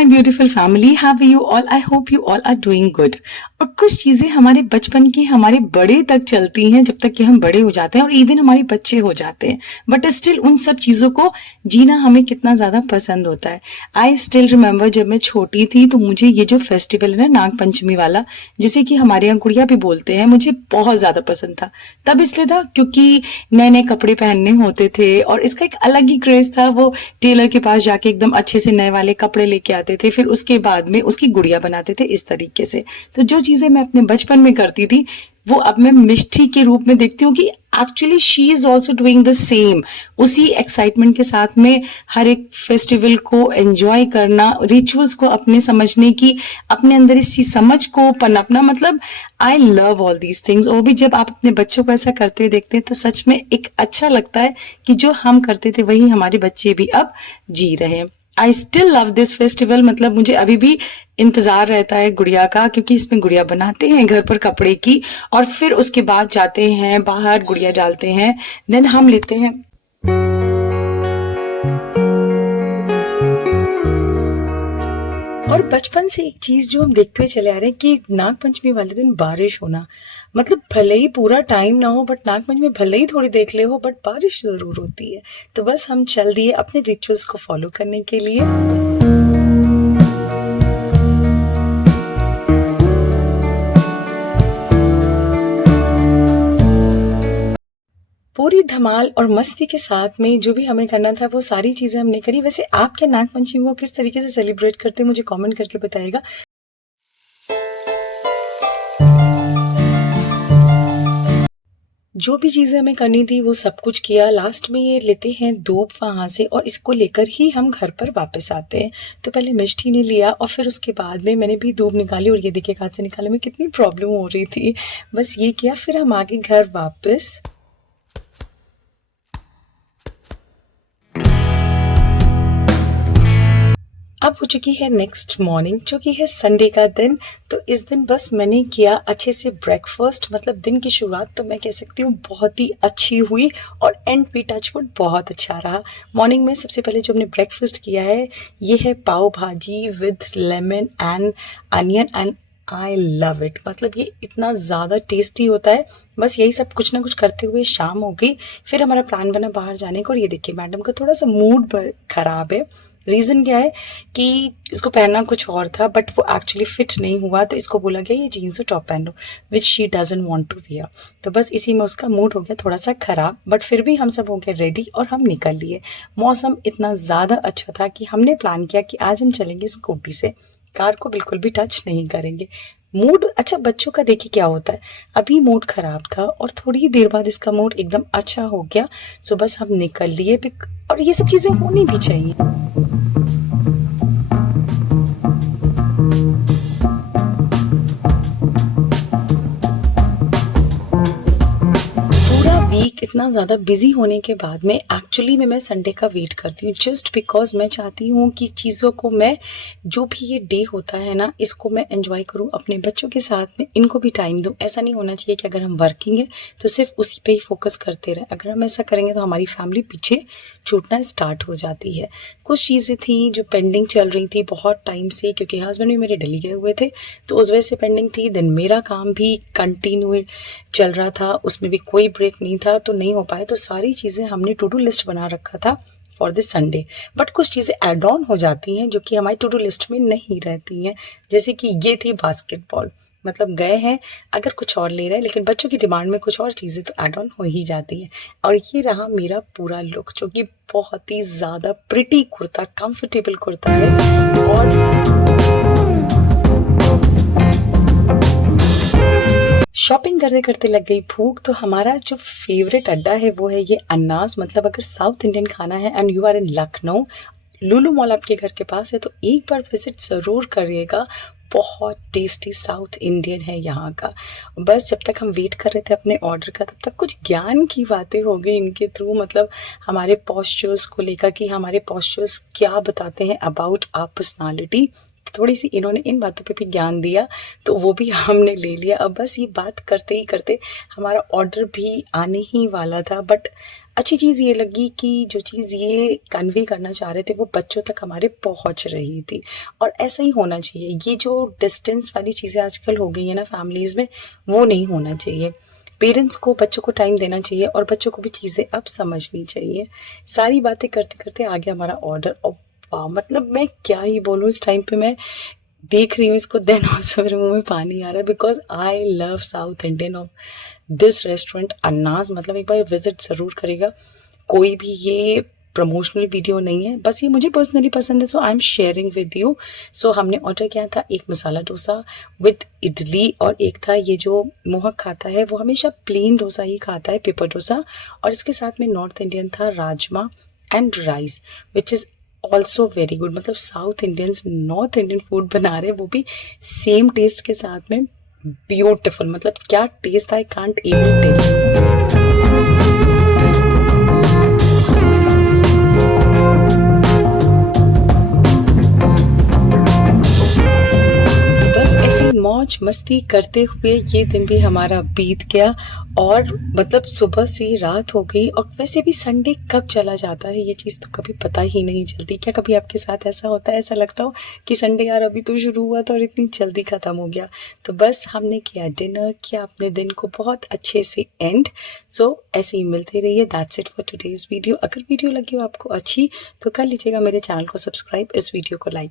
My beautiful family, how you all? I hope you all are doing good. और कुछ चीजें हमारे बचपन की हमारे बड़े तक चलती हैं, जब तक कि हम बड़े हो जाते हैं और इवन हमारे बच्चे हो जाते हैं, बट स्टिल उन सब चीजों को जीना हमें कितना ज्यादा पसंद होता है। आई स्टिल रिमेम्बर जब मैं छोटी थी तो मुझे ये जो फेस्टिवल है ना, नाग पंचमी वाला, जिसे कि हमारे यहाँ गुड़िया भी बोलते हैं, मुझे बहुत ज्यादा पसंद था। तब इसलिए था क्योंकि नए नए कपड़े पहनने होते थे और इसका एक अलग ही क्रेज था। वो टेलर के पास जाके एकदम अच्छे से नए वाले कपड़े लेके आते थे, फिर उसके बाद में उसकी गुड़िया बनाते थे इस तरीके से। तो जो चीजें मैं अपने बचपन में करती थी वो अब मैं मिष्टी के रूप में देखती हूँ कि actually she is also doing the same. उसी एक्साइटमेंट के साथ में हर एक फेस्टिवल को एंजॉय करना, रिचुअल्स को अपने समझने की, अपने अंदर इस चीज समझ को पनपना, मतलब I love all these things. और भी जब आप अपने बच्चों को ऐसा करते देखते हैं तो सच में एक अच्छा लगता है कि जो हम करते थे वही हमारे बच्चे भी अब जी रहे हैं। I still love this festival, मतलब मुझे अभी भी इंतजार रहता है गुड़िया का, क्योंकि इसमें गुड़िया बनाते हैं घर पर कपड़े की और फिर उसके बाद जाते हैं बाहर, गुड़िया डालते हैं, देन हम लेते हैं। और बचपन से एक चीज जो हम देखते हुए चले आ रहे हैं कि नाग पंचमी वाले दिन बारिश होना, मतलब भले ही पूरा टाइम ना हो, बट नाग पंचमी भले ही थोड़ी देख ले हो, बट बारिश जरूर होती है। तो बस हम चल दिए अपने रिचुअल्स को फॉलो करने के लिए। पूरी धमाल और मस्ती के साथ में जो भी हमें करना था वो सारी चीजें हमने करी। वैसे आप क्या नाग पंचमी को किस तरीके से सेलिब्रेट करते हैं मुझे कमेंट करके बताइएगा। जो भी चीजें हमें करनी थी वो सब कुछ किया। लास्ट में ये लेते हैं धूप वहां से और इसको लेकर ही हम घर पर वापस आते हैं। तो पहले मिष्टी ने लिया और फिर उसके बाद में मैंने भी धूप निकाली, और ये देखिए हाथ से निकालने में कितनी प्रॉब्लम हो रही थी। बस ये किया, फिर हम आगे घर वापस। अब हो चुकी है नेक्स्ट मॉर्निंग, जो कि है संडे का दिन। तो इस दिन बस मैंने किया अच्छे से ब्रेकफास्ट, मतलब दिन की शुरुआत तो मैं कह सकती हूँ बहुत ही अच्छी हुई और एंड भी टचवुड बहुत अच्छा रहा। मॉर्निंग में सबसे पहले जो हमने ब्रेकफास्ट किया है ये है पाव भाजी with lemon and onion, and I love it. मतलब ये इतना ज़्यादा टेस्टी होता है। बस यही सब कुछ ना कुछ करते हुए शाम हो गई। फिर हमारा प्लान बना बाहर जाने का, और ये देखिए मैडम का थोड़ा सा मूड खराब है। रीज़न क्या है कि इसको पहनना कुछ और था बट वो एक्चुअली फिट नहीं हुआ, तो इसको बोला गया ये जीन्स और टॉप पहन लो, which she doesn't want to wear. तो बस इसी में उसका मूड हो गया थोड़ा सा खराब, बट फिर भी हम सब हो गए रेडी और हम निकल लिए। मौसम इतना ज़्यादा अच्छा था कि हमने प्लान किया कि आज हम चलेंगे स्कूटी से, कार को बिल्कुल भी टच नहीं करेंगे। मूड अच्छा, बच्चों का देखिए क्या होता है, अभी मूड खराब था और थोड़ी ही देर बाद इसका मूड एकदम अच्छा हो गया। सो बस हम निकल लिए, और ये सब चीज़ें होनी भी चाहिए। वीक इतना ज़्यादा बिजी होने के बाद में एक्चुअली मैं संडे का वेट करती हूँ, जस्ट बिकॉज मैं चाहती हूँ कि चीज़ों को मैं, जो भी ये डे होता है ना, इसको मैं एंजॉय करूँ अपने बच्चों के साथ में, इनको भी टाइम दूँ। ऐसा नहीं होना चाहिए कि अगर हम वर्किंग है तो सिर्फ उसी पे ही फोकस करते रहें। अगर हम ऐसा करेंगे तो हमारी फैमिली पीछे छूटना स्टार्ट हो जाती है। कुछ चीज़ें थी जो पेंडिंग चल रही थी बहुत टाइम से, क्योंकि हस्बैंड भी मेरे दिल्ली गए हुए थे तो उस वजह से पेंडिंग थी। देन मेरा काम भी कंटिन्यू चल रहा था, उसमें भी कोई ब्रेक नहीं था, तो नहीं हो पाया। तो सारी चीज़ें हमने टू डू लिस्ट बना रखा था फॉर दिस संडे, बट कुछ चीज़ें एड ऑन हो जाती हैं जो कि हमारी टू डू लिस्ट में नहीं रहती हैं। जैसे कि ये थी बास्केटबॉल, मतलब गए हैं, अगर कुछ और ले रहे हैं लेकिन बच्चों की डिमांड में कुछ और चीज़ें तो एड ऑन हो ही जाती हैं। और ये रहा मेरा पूरा लुक, जो कि बहुत ही ज़्यादा प्रिटी कुर्ता, कंफर्टेबल कुर्ता है। और शॉपिंग करते करते लग गई भूख, तो हमारा जो फेवरेट अड्डा है वो है ये अन्नास। मतलब अगर साउथ इंडियन खाना है and you are in Lucknow, Lulu mall आपके घर के पास है, तो एक बार विजिट ज़रूर करिएगा। बहुत टेस्टी साउथ इंडियन है यहाँ का। बस जब तक हम वेट कर रहे थे अपने ऑर्डर का, तब तक कुछ ज्ञान की बातें हो गई इनके थ्रू, मतलब हमारे पॉस्चर्स को लेकर कि हमारे पॉस्चर्स क्या बताते हैं अबाउट आवर पर्सनालिटी। थोड़ी सी इन्होंने इन बातों पे भी ज्ञान दिया, तो वो भी हमने ले लिया। अब बस ये बात करते ही करते हमारा ऑर्डर भी आने ही वाला था। बट अच्छी चीज़ ये लगी कि जो चीज़ ये कन्वे करना चाह रहे थे वो बच्चों तक हमारे पहुंच रही थी, और ऐसा ही होना चाहिए। ये जो डिस्टेंस वाली चीज़ें आजकल हो गई है ना फैमिलीज़ में, वो नहीं होना चाहिए। पेरेंट्स को बच्चों को टाइम देना चाहिए और बच्चों को भी चीज़ें अब समझनी चाहिए। सारी बातें करते करते आ गया हमारा ऑर्डर। और वाह, मतलब मैं क्या ही बोलूँ, इस टाइम पे मैं देख रही हूँ इसको, देन ऑल्सो मेरे मुंह में पानी आ रहा है, because I love South Indian of this restaurant Annas. मतलब एक बार विजिट ज़रूर करेगा। कोई भी ये प्रमोशनल वीडियो नहीं है, बस ये मुझे पर्सनली पसंद है, so I am sharing with you. So हमने ऑर्डर किया था एक मसाला डोसा विद इडली, और एक था ये जो मोहक खाता है वो हमेशा प्लेन डोसा ही खाता है, पेपर डोसा, और इसके साथ में नॉर्थ इंडियन था rajma and rice, which is also very good. मतलब South Indians North Indian food बना रहे, वो भी सेम टेस्ट के साथ में, ब्यूटिफुल। मतलब क्या टेस्ट था, I can't even tell you. बस ऐसे ही मौज मस्ती करते हुए ये दिन भी हमारा बीत गया, और मतलब सुबह से रात हो गई। और वैसे भी संडे कब चला जाता है ये चीज़ तो कभी पता ही नहीं चलती। क्या कभी आपके साथ ऐसा होता है, ऐसा लगता हो कि संडे यार अभी तो शुरू हुआ था और इतनी जल्दी ख़त्म हो गया? तो बस हमने किया डिनर, किया अपने दिन को बहुत अच्छे से एंड। सो ऐसे ही मिलते रहिए। That's it for today's video. अगर वीडियो लगी हो आपको अच्छी तो कर लीजिएगा मेरे चैनल को सब्सक्राइब, इस वीडियो को लाइक।